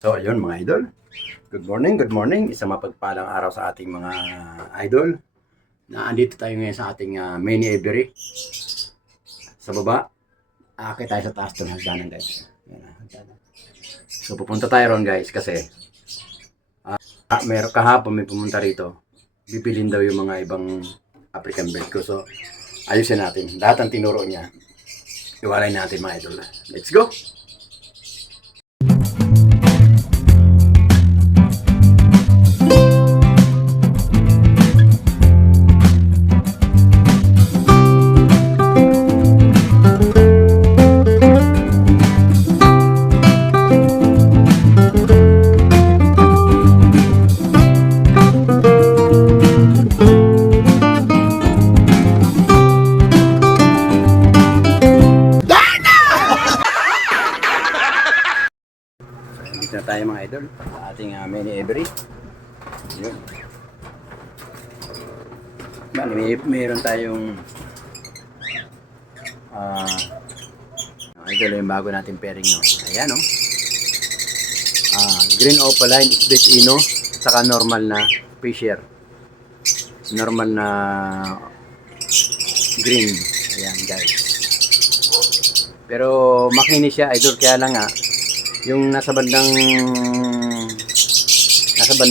So, ayun mga idol. Good morning, good morning. Isang mapagpalang araw sa ating mga idol. Naandito tayo ngayon sa ating mini aviary. Sa baba, aakit tayo sa taas doon hagdanan guys. Yan, hagdanan. So, pupunta tayo ron guys kasi meron kahapon may pumunta rito. Bibilin daw yung mga ibang African bird ko. So, ayusin natin. Lahat ng tinuro niya. Iwalay natin mga idol. Let's go! Dito na tayo mga idol sa ating mini aviary. Yun. Mayroon tayong idol yung bago nating pairing no. Ayan oh. Green opaline, split ino, saka normal na fisher. Normal na green. Ayan guys. Pero makinis siya idol, kaya lang yung nasa banda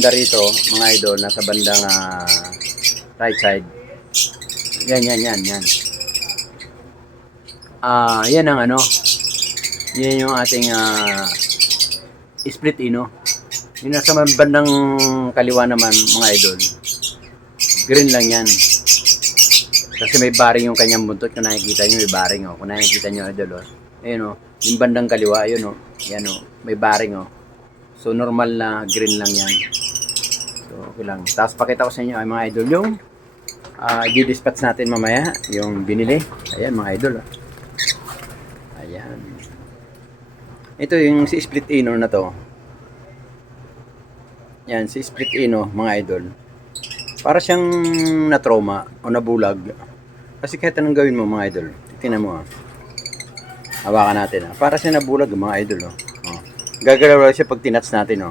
rito mga idol, nasa bandang right side, yan yan ang yan yung ating split ino. Yung nasa bandang kaliwa naman mga idol, green lang yan kasi may baring yung kanyang buntot. Kung nakikita nyo may baring kung nakikita nyo idol ayun yung bandang kaliwa ayun yan may baring so normal na green lang yan. So okay lang. Tapos pakita ko sa inyo ay mga idol yung i-dispatch natin mamaya yung binili. Ayan mga idol ayan, ito yung si split ino na to. Yan si split ino mga idol, para siyang na-trauma o nabulag kasi kahit anong gawin mo mga idol, tingnan mo hawakan natin para siyang nabulag mga idol gagalaw lang siya pag tinats natin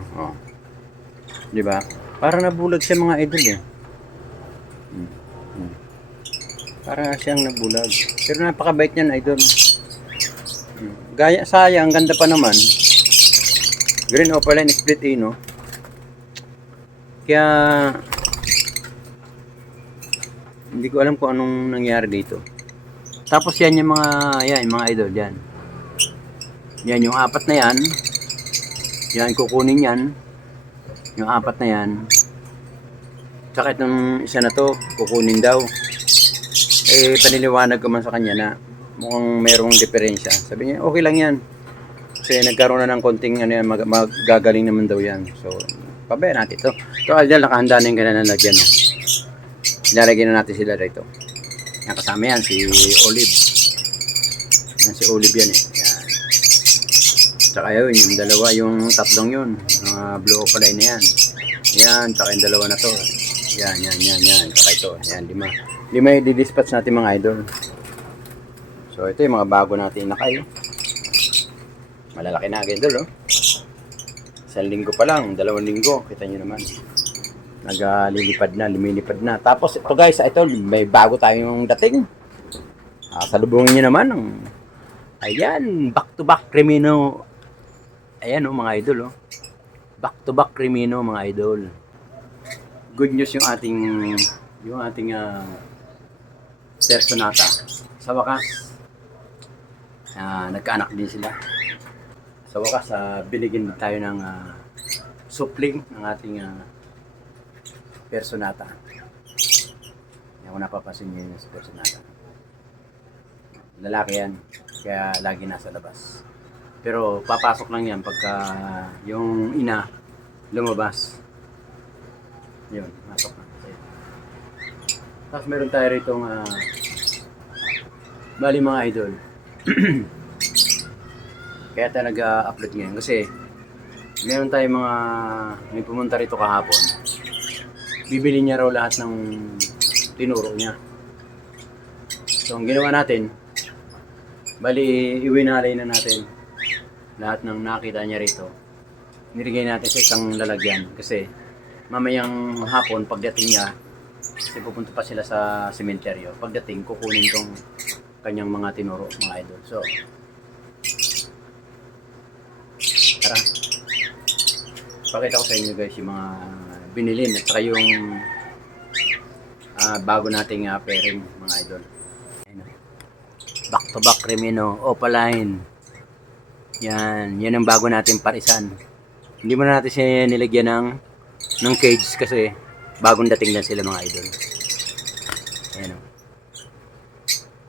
di ba? Para nabulag siya mga idol para siyang nabulag, pero napakabait niyan idol. Gaya sayang, ang ganda pa naman, green opaline split ino. Kaya hindi ko alam kung anong nangyari dito. Tapos yan yung mga idol yan yung apat na yan kukunin yan, yung apat na yan. Tsaka itong isa na to kukunin daw. Paniliwanag ko man sa kanya na mukhang merong diferensya. Sabi niya okay lang yan kasi nagkaroon na ng konting magagaling naman daw yan. So pabayaan natin ito. Ito idol, nakahanda na yung kanilang lagyan ilalagay na natin sila dito. Yan, kasama yan si Olive. Yan si Olive yan yan. Tsaka yun yung dalawa, yung tatlong yun, mga blue opaline na yan. Yan, tsaka yung dalawa na to. Yan. Tsaka ito, yan, lima yung di-dispatch natin mga idol. So ito yung mga bago natin nakay. Malalaki na idol Isang linggo pa lang, 2 linggo, kita nyo naman lumilipad na. Tapos ito guys, ito may bago tayong dating. Salubungin nyo naman ayan, back to back Crimino. Ayan mga idol back to back Crimino mga idol. Good news yung ating Personata. Sa wakas nagkaanak din sila. Sa wakas binigyan tayo ng supling ng ating Personata. Yan, kung napapansin nyo yun sa Personata, lalaki yan, kaya lagi nasa labas. Pero papasok lang yan pagka yung ina lumabas. Yun, pasok na. Tapos meron tayo rito bali mga idol. Kaya tayo nag-upload ngayon kasi meron tayo may pumunta rito kahapon. Bibili niya raw lahat ng tinuro niya. So ang ginawa natin, bali iwinalay na natin lahat ng nakita niya rito. nilagay natin sa isang lalagyan kasi mamayang hapon pagdating niya kasi pupunta pa sila sa sementeryo. Pagdating kukunin tong kanyang mga tinuro, mga idol. So tara, pakita ko sa inyo guys yung mga binilin at saka yung bago nating pairing, mga idol. Ayan, back to back Remino Opaline. Yan ang bago nating parisan. Hindi mo na natin siya nilagyan ng cage kasi bagong dating lang sila, mga idol. Ayan o.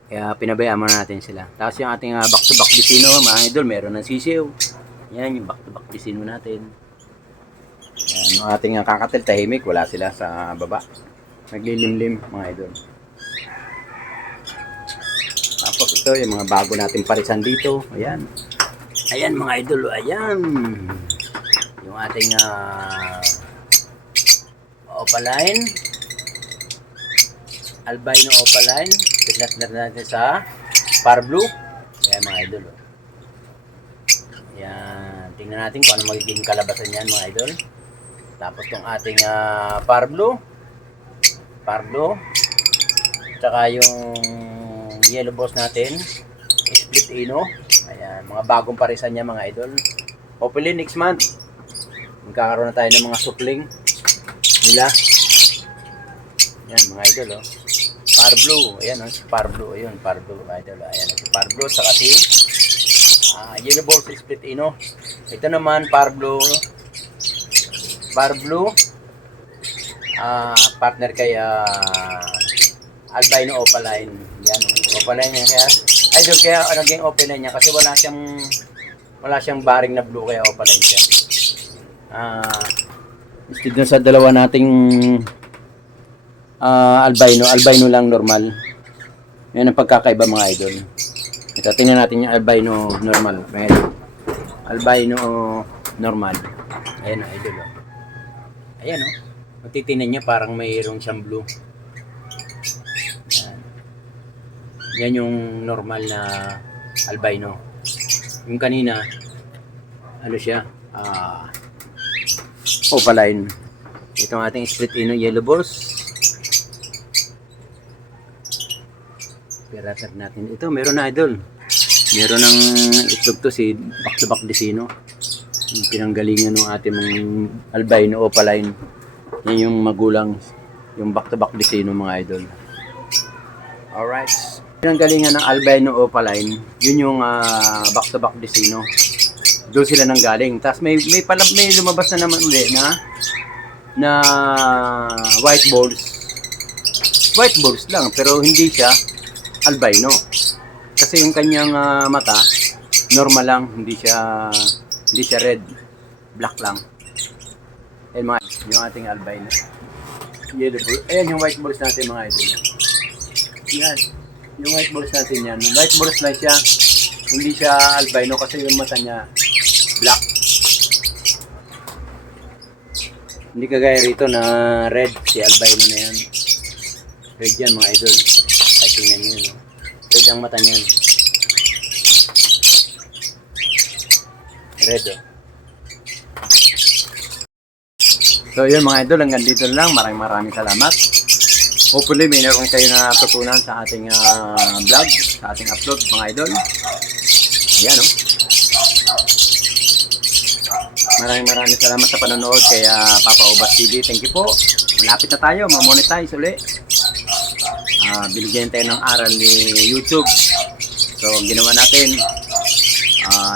Kaya pinabayaan mo na natin sila. Tapos yung ating back to back Vicino, mga idol, meron ng sisiw. Yan yung back to back Vicino natin. Yan yung ating kakatil, tahimik, wala sila sa baba. Naglilimlim, mga idol. Tapos ito yung mga bago nating parisan dito. Ayan. Ayan, mga idol, ayan. Yung ating Opaline, albino Opaline. Tignan natin sa Par Blue. Ayan, mga idol. Ayan, tingnan natin kung ano magiging kalabasan yan, mga idol. Tapos tong ating Par Blue, tsaka yung yellow boss natin, split ino. Ayan, mga bagong parisan niya, mga idol. Hopefully next month magkakaroon na tayo ng mga supling nila. Ayan, mga idol, oh. Par Blue, ayan, oh, si Par Blue, ayun, Par Blue, idol, ayan, si Par Blue, saka si yellow balls split ino. Ito naman Par Blue, partner kay albino Opaline. Yan, Opaline niya, kaya idol, kaya naging Opaline niya kasi wala siyang baring na blue, kaya Opaline siya. Instead na sa dalawa nating albino lang normal. Yan ang pagkakaiba, mga idol. Ito, tingnan natin yung albino normal. Albino normal. Ayan, idol. Ayan, oh. Matitinan niya parang mayroong siyang blue. Yan yung normal na albino. Yung kanina, ano siya? Opaline. Itong ating split ino yellow balls. Pirater natin. Ito, meron na, idol. Meron ng itlog to, si back to back Vicino. Yung pinanggalingan ng ating albino Opaline. Yan yung magulang, yung back to back Vicino, mga idol. Alright. Pinanggalingan ng albino Opaline, yun yung back to back Vicino. Doon sila nang galing. Tapos may lumabas na naman uli na white balls. White balls lang, pero hindi siya albino. Kasi yung kanyang mata normal lang, hindi siya red, black lang. Ayan, mga yung ating albino yellow ball. Ayan yung white balls natin, mga idol. Yan yung white balls natin, yan white balls lang siya, hindi siya albino kasi yung mata niya black. Hindi kagaya rito na red, si albino na yan. Red yan, mga idol. Ay, tingnan nyo, no? Red ang mata niyan. Red, oh. So yun, mga idol, hanggang dito lang. Maraming salamat. Hopefully may naroon kayo na tutunan sa ating vlog, sa ating upload, mga idol. Ayan, oh. Maraming salamat sa panonood kay Papa Obas TV. Thank you po. Malapit na tayo, ma-monetize ulit. Binigyan tayo ng aral ni YouTube. So, ginawa natin.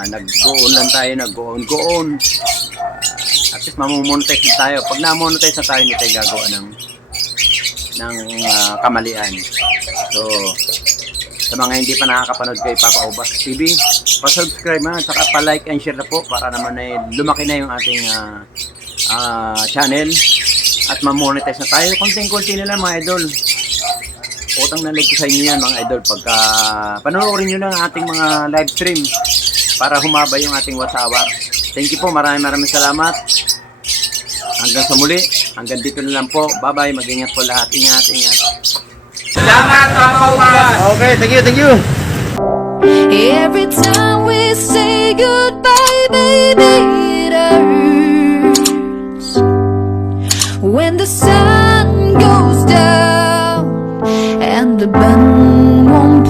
Nag-go-on lang tayo, nag-go-on. At least mamonetize na tayo. Pag na-monetize na tayo, hindi tayo gagawa ng kamalian. So, sa mga hindi pa nakakapanood kay Papa Obas TV, pa-subscribe na, saka pa-like and share na po para naman ay lumaki na yung ating channel at ma-monetize na tayo. Konting-konti na lang, mga idol. Utang na loob ko sa inyo yan, mga idol. Pagka panoorin nyo lang ating mga live stream para humaba yung ating watch hour. Thank you po, maraming salamat. Hanggang sa muli, hanggang dito na lang po. Bye-bye, mag-ingat po lahat. Ingat. Salamat, Papa Obas! Okay, thank you. Every time we say goodbye, baby, it hurts. sun goes down and the band won't